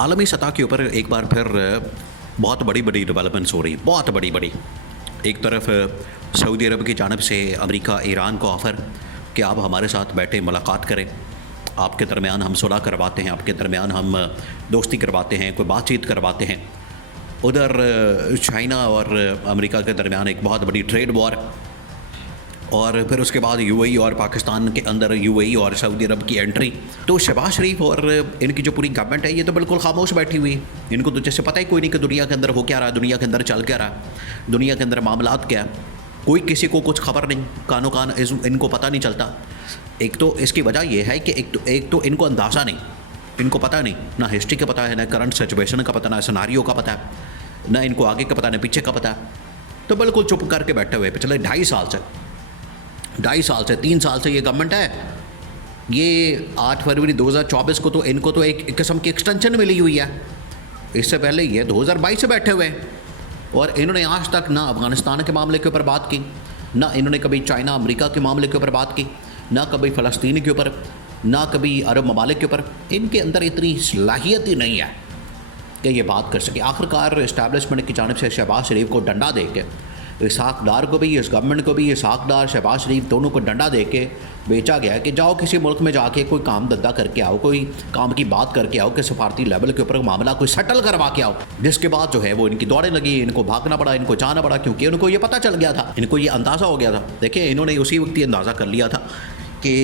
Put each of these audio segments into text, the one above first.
आलमी सतह के ऊपर एक बार फिर बहुत बड़ी बड़ी डेवलपमेंट्स हो रही, बहुत बड़ी बड़ी। एक तरफ सऊदी अरब की जानब से अमेरिका ईरान को ऑफ़र कि आप हमारे साथ बैठे मुलाकात करें, आपके दरमियान हम सुलह करवाते हैं, आपके दरमियान हम दोस्ती करवाते हैं, कोई बातचीत करवाते हैं। उधर चाइना और अमेरिका के दरमियान एक बहुत बड़ी ट्रेड वॉर, और फिर उसके बाद यूएई और पाकिस्तान के अंदर यूएई और सऊदी अरब की एंट्री। तो शहबाज शरीफ और इनकी जो पूरी गवर्नमेंट है ये तो बिल्कुल खामोश बैठी हुई है। इनको तो जैसे पता ही कोई नहीं कि दुनिया के अंदर हो क्या रहा है, दुनिया के अंदर चल क्या रहा है, दुनिया के अंदर मामलात क्या है। कोई किसी को कुछ खबर नहीं, कानो कान इनको पता नहीं चलता। एक तो इसकी वजह यह है कि एक तो इनको अंदाज़ा नहीं, इनको पता नहीं, ना हिस्ट्री का पता है, ना करंट सिचुएशन का पता, ना सिनारियो का पता है, ना इनको आगे का पता, ना पीछे का पता है। तो बिल्कुल चुप करके बैठे हुए पिछले 2.5 साल से 3 साल से ये गवर्नमेंट है। ये 8 फरवरी 2024 को तो इनको तो एक किस्म की एक्सटेंशन मिली हुई है। इससे पहले ये 2022 से बैठे हुए हैं और इन्होंने आज तक ना अफ़गानिस्तान के मामले के ऊपर बात की, ना इन्होंने कभी चाइना अमेरिका के मामले के ऊपर बात की, ना कभी फ़लस्तीन के ऊपर, ना कभी अरब ममालिक के ऊपर। इनके अंदर इतनी सलाहियत ही नहीं है कि ये बात कर सके। आखिरकार इस्टेब्लिशमेंट की जानिब से शहबाज शरीफ को डंडा दे के, इसहाक डार को भी, इस गवर्नमेंट को भी, इसहाक डार शहबाज शरीफ दोनों को डंडा दे के बेचा गया कि जाओ किसी मुल्क में जाके कोई काम धंधा करके आओ, कोई काम की बात करके आओ, कि सफारती लेवल के ऊपर मामला कोई सेटल करवा के आओ। जिसके बाद जो है वो इनकी दौड़ें लगी, इनको भागना पड़ा, इनको जाना पड़ा, क्योंकि उनको ये पता चल गया था, इनको ये अंदाज़ा हो गया था। देखिए इन्होंने उसी वक्त ये अंदाज़ा कर लिया था कि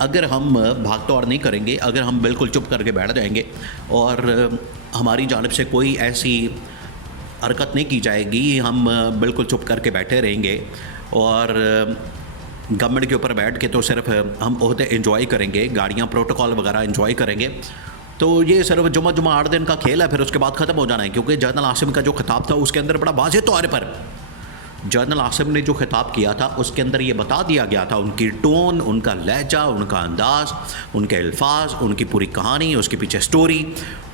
अगर हम भाग दौड़ नहीं करेंगे, अगर हम बिल्कुल चुप करके बैठ जाएंगे और हमारी जानिब से कोई ऐसी हरकत नहीं की जाएगी, हम बिल्कुल चुप करके बैठे रहेंगे और गवर्नमेंट के ऊपर बैठ के तो सिर्फ हम ओहदे एंजॉय करेंगे, गाड़ियाँ प्रोटोकॉल वगैरह एंजॉय करेंगे, तो ये सिर्फ जुमा 8 दिन का खेल है, फिर उसके बाद ख़त्म हो जाना है। क्योंकि जनरल आसिम का जो खिताब था उसके अंदर बड़ा वाज़ेह तौर पर जनरल आसिम ने जो खिताब किया था उसके अंदर ये बता दिया गया था, उनकी टोन, उनका लहजा, उनका अंदाज़, उनके अल्फाज, उनकी पूरी कहानी, उसके पीछे स्टोरी,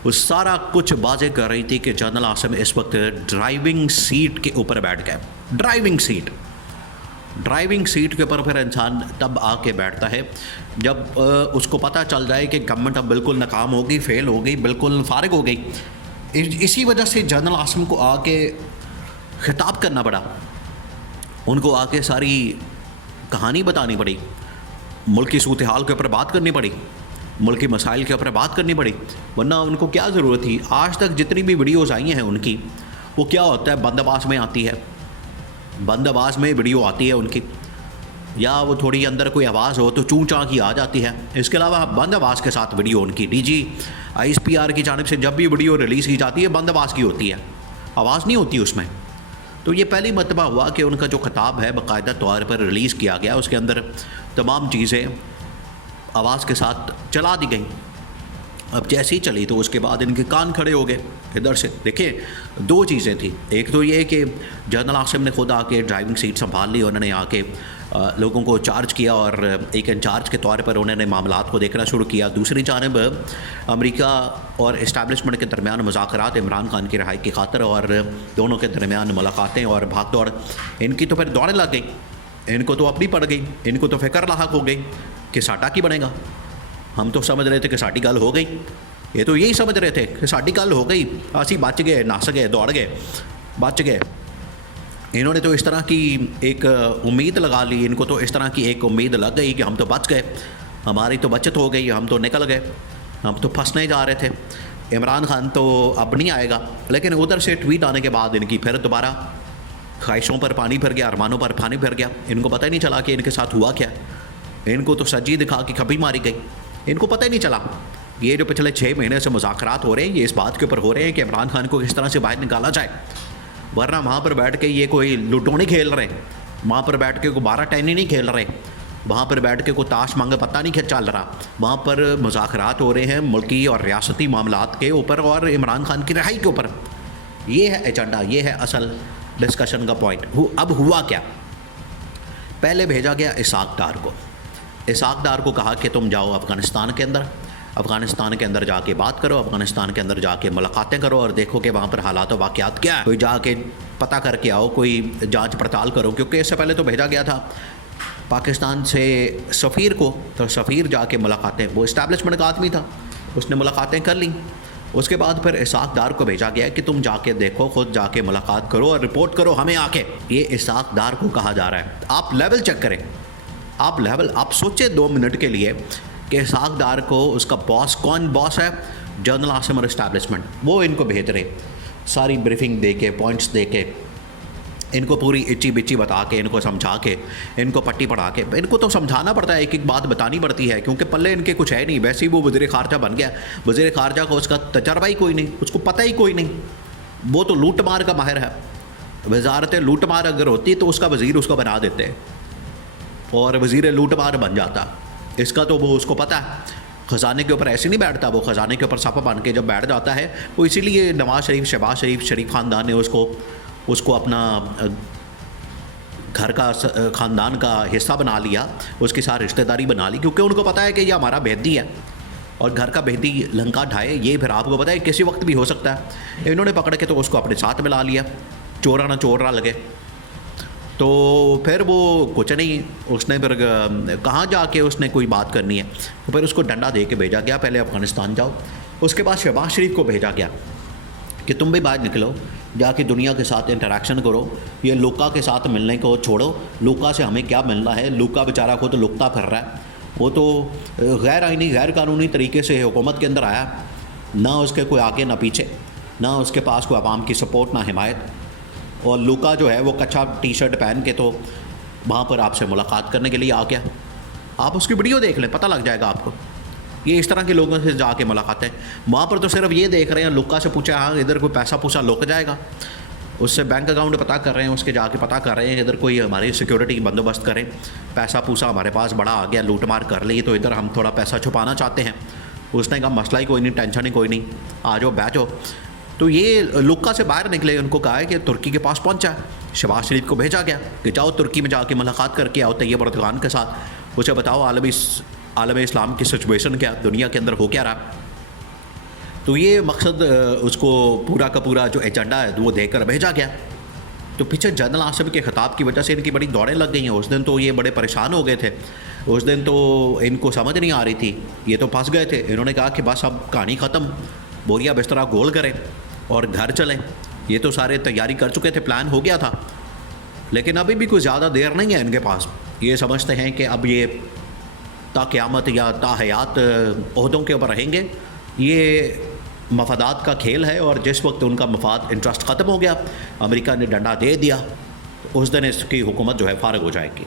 वो सारा कुछ वाज़ेह कर रही थी कि जनरल आसिम इस वक्त ड्राइविंग सीट के ऊपर बैठ गए। ड्राइविंग सीट के ऊपर फिर इंसान तब आके बैठता है जब उसको पता चल जाए कि गवर्नमेंट अब बिल्कुल नाकाम हो गई, फेल हो गई, बिल्कुल फारिग हो गई। इसी वजह से जनरल आसिम को आके खिताब करना पड़ा, उनको आके सारी कहानी बतानी पड़ी, मुल्क की सूरत हाल के ऊपर बात करनी पड़ी, मुल्क की मसाइल के ऊपर बात करनी पड़ी। वरना उनको क्या ज़रूरत थी। आज तक जितनी भी वीडियोज़ आई हैं उनकी, वो क्या होता है, बंद आवाज़ में आती है, बंद आवाज़ में वीडियो आती है उनकी, या वो थोड़ी अंदर कोई आवाज़ हो तो चूँ चाँ की आ जाती है। इसके अलावा बंद आवाज़ के साथ वीडियो उनकी DG ISPR की जानिब से जब भी वीडियो रिलीज़ की जाती है बंद आवाज़ की होती है, आवाज़ नहीं होती उसमें। तो ये पहली मरतबा हुआ कि उनका जो खिताब है बाकायदा तौर पर रिलीज़ किया गया, उसके अंदर तमाम चीज़ें आवाज़ के साथ चला दी गई। अब जैसे ही चली तो उसके बाद इनके कान खड़े हो गए इधर से। देखिए 2 चीज़ें थी, एक तो ये कि जनरल आसिम ने खुद आके ड्राइविंग सीट संभाल ली, उन्होंने आके लोगों को चार्ज किया और एक इंचार्ज के तौर पर उन्होंने मामलात को देखना शुरू किया। दूसरी जानब अमेरिका और इस्टेब्लिशमेंट के दरमियान मुज़ाकरात इमरान खान की रिहाई की खातिर और दोनों के दरमियान मुलाकातें और भाग दौड़, इनकी तो फिर दौड़ें लग गई, इनको तो अपनी पड़ गई, इनको तो फ़िक्र लाहक हो गई कि साडा की बनेगा। हम तो समझ रहे थे कि साडी गल हो गई, ये तो यही समझ रहे थे कि साडी गल हो गई, असी बच गए, नस गए, दौड़ गए, बच गए। इन्होंने तो इस तरह की एक उम्मीद लगा ली, इनको तो इस तरह की एक उम्मीद लग गई कि हम तो बच गए, हमारी तो बचत हो गई, हम तो निकल गए, हम तो फंसने जा रहे थे, इमरान खान तो अब नहीं आएगा। लेकिन उधर से ट्वीट आने के बाद इनकी फिर दोबारा ख्वाहिशों पर पानी फिर गया, अरमानों पर पानी फिर गया। इनको पता ही नहीं चला कि इनके साथ हुआ क्या। इनको तो सज्जी दिखा के खबी मारी गई, इनको पता ही नहीं चला। ये जो पिछले 6 महीने से मुज़ाकरात हो रहे हैं ये इस बात के ऊपर हो रहे हैं कि इमरान खान को किस तरह से बाहर निकाला जाए, वरना वहाँ पर बैठ के ये कोई लूडो नहीं खेल रहे, वहाँ पर बैठ के कोई 12 टैनी नहीं खेल रहे, वहाँ पर बैठ के कोई ताश मांगे पत्ता नहीं चल रहा। वहाँ पर मुज़ाकरात हो रहे हैं मुल्की और रियासती मामलात के ऊपर और इमरान खान की रिहाई के ऊपर। ये है एजेंडा, ये है असल डिस्कशन का पॉइंट। अब हुआ क्या, पहले भेजा गया इसहाक डार को। इसहाक डार को कहा कि तुम जाओ अफ़गानिस्तान के अंदर जाके बात करो, अफ़गानिस्तान के अंदर जाके मुलाकातें करो और देखो कि वहाँ पर हालात व वाक़यात क्या है, कोई जाके पता करके आओ, कोई जांच पड़ताल करो। क्योंकि इससे पहले तो भेजा गया था पाकिस्तान से सफ़ीर को, तो सफ़ीर जाके मुलाकातें, वो इस्टेब्लिशमेंट का आदमी था, उसने मुलाकातें कर ली। اس کے بعد پھر اسحاق ڈار کو بھیجا گیا کہ تم جا کے دیکھو، خود جا کے ملاقات کرو اور رپورٹ کرو ہمیں آ کے. یہ اسحاق ڈار کو کہا جا رہا ہے. آپ لیول چیک کریں، آپ سوچیں 2 منٹ کے لیے کہ اسحاق ڈار کو اس کا باس کون باس ہے؟ جنرل عاصم اور اسٹیبلشمنٹ. وہ ان کو بھیج رہے، ساری بریفنگ دے کے، پوائنٹس دے کے، ان کو پوری اچی بچی بتا کے، ان کو سمجھا کے، ان کو پٹی پڑھا کے. ان کو تو سمجھانا پڑتا ہے، ایک ایک بات بتانی پڑتی ہے، کیونکہ پلے ان کے کچھ ہے نہیں. ویسے ہی وہ وزیر خارجہ بن گیا. وزیر خارجہ کو اس کا تجربہ ہی کوئی نہیں، اس کو پتہ ہی کوئی نہیں. وہ تو لوٹ مار کا ماہر ہے. وزارت لوٹ مار اگر ہوتی تو اس کا وزیر اس کو بنا دیتے اور وزیر لوٹ مار بن جاتا. اس کا تو وہ اس کو پتہ ہے. خزانے کے اوپر ایسے نہیں بیٹھتا، وہ خزانے کے اوپر سپا بن کے جب بیٹھ جاتا ہے، وہ اسی لیے نواز شریف، شہباز شریف، شریف خاندان نے اس کو اپنا گھر کا خاندان کا حصہ بنا لیا، اس کے ساتھ رشتہ داری بنا لی، کیونکہ ان کو پتہ ہے کہ یہ ہمارا بہتی ہے اور گھر کا بہتی لنکا ڈھائے یہ پھر آپ کو پتہ ہے کسی وقت بھی ہو سکتا ہے. انہوں نے پکڑ کے تو اس کو اپنے ساتھ ملا لیا، چورا نہ چور نہ لگے. تو پھر وہ کچھ نہیں، اس نے پھر کہاں جا کے اس نے کوئی بات کرنی ہے، تو پھر اس کو ڈنڈا دے کے بھیجا گیا، پہلے افغانستان جاؤ. اس کے بعد شہباز شریف کو بھیجا گیا کہ تم بھی باہر نکلو، جا کے دنیا کے ساتھ انٹریکشن کرو. یہ لوکا کے ساتھ ملنے کو چھوڑو، لوکا سے ہمیں کیا ملنا ہے؟ لوکا بیچارہ کو تو لکتا پھر رہا ہے. وہ تو غیر آئینی، غیر قانونی طریقے سے حکومت کے اندر آیا، نہ اس کے کوئی آگے نہ پیچھے، نہ اس کے پاس کوئی عوام کی سپورٹ، نہ حمایت. اور لوکا جو ہے وہ کچھا ٹی شرٹ پہن کے تو وہاں پر آپ سے ملاقات کرنے کے لیے آ گیا. آپ اس کی ویڈیو دیکھ لیں، پتہ لگ جائے گا آپ کو. یہ اس طرح کے لوگوں سے جا کے ملاقاتیں وہاں پر تو صرف یہ دیکھ رہے ہیں. لوکا سے پوچھا ہاں ادھر کوئی پیسہ پوسا لک جائے گا، اس سے بینک اکاؤنٹ پتہ کر رہے ہیں، اس کے جا کے پتہ کر رہے ہیں ادھر کوئی ہماری سیکورٹی بندوبست کریں، پیسہ پوسا ہمارے پاس بڑا آ گیا، لوٹ مار کر لی، تو ادھر ہم تھوڑا پیسہ چھپانا چاہتے ہیں. اس نے کہا مسئلہ ہی کوئی نہیں، ٹینشن ہی کوئی نہیں، آ جاؤ بیٹھو. تو یہ لوکا سے باہر نکلے. ان کو کہا ہے کہ ترکی کے پاس پہنچا، شہباز شریف کو بھیجا گیا کہ جاؤ ترکی میں جا کے ملاقات کر کے آؤ طیب اردوغان کے ساتھ، اسے بتاؤ عالم اسلام کی سچویشن کیا، دنیا کے اندر ہو کیا رہا. تو یہ مقصد اس کو پورا کا پورا جو ایجنڈا ہے وہ دے کر بھیجا گیا. تو پیچھے جنرل عاصم کے خطاب کی وجہ سے ان کی بڑی دوڑیں لگ گئی ہیں. اس دن تو یہ بڑے پریشان ہو گئے تھے، اس دن تو ان کو سمجھ نہیں آ رہی تھی، یہ تو پھنس گئے تھے. انہوں نے کہا کہ بس اب کہانی ختم، بوریا بسترا گول کریں اور گھر چلیں. یہ تو سارے تیاری کر چکے تھے، پلان ہو گیا تھا، لیکن ابھی بھی کوئی زیادہ دیر نہیں ہے ان کے پاس. یہ سمجھتے ہیں کہ اب یہ تا قیامت یا تا حیات عہدوں کے اوپر رہیں گے. یہ مفادات کا کھیل ہے، اور جس وقت ان کا مفاد انٹرسٹ ختم ہو گیا، امریکہ نے ڈنڈا دے دیا، اس دن اس کی حکومت جو ہے فارغ ہو جائے گی.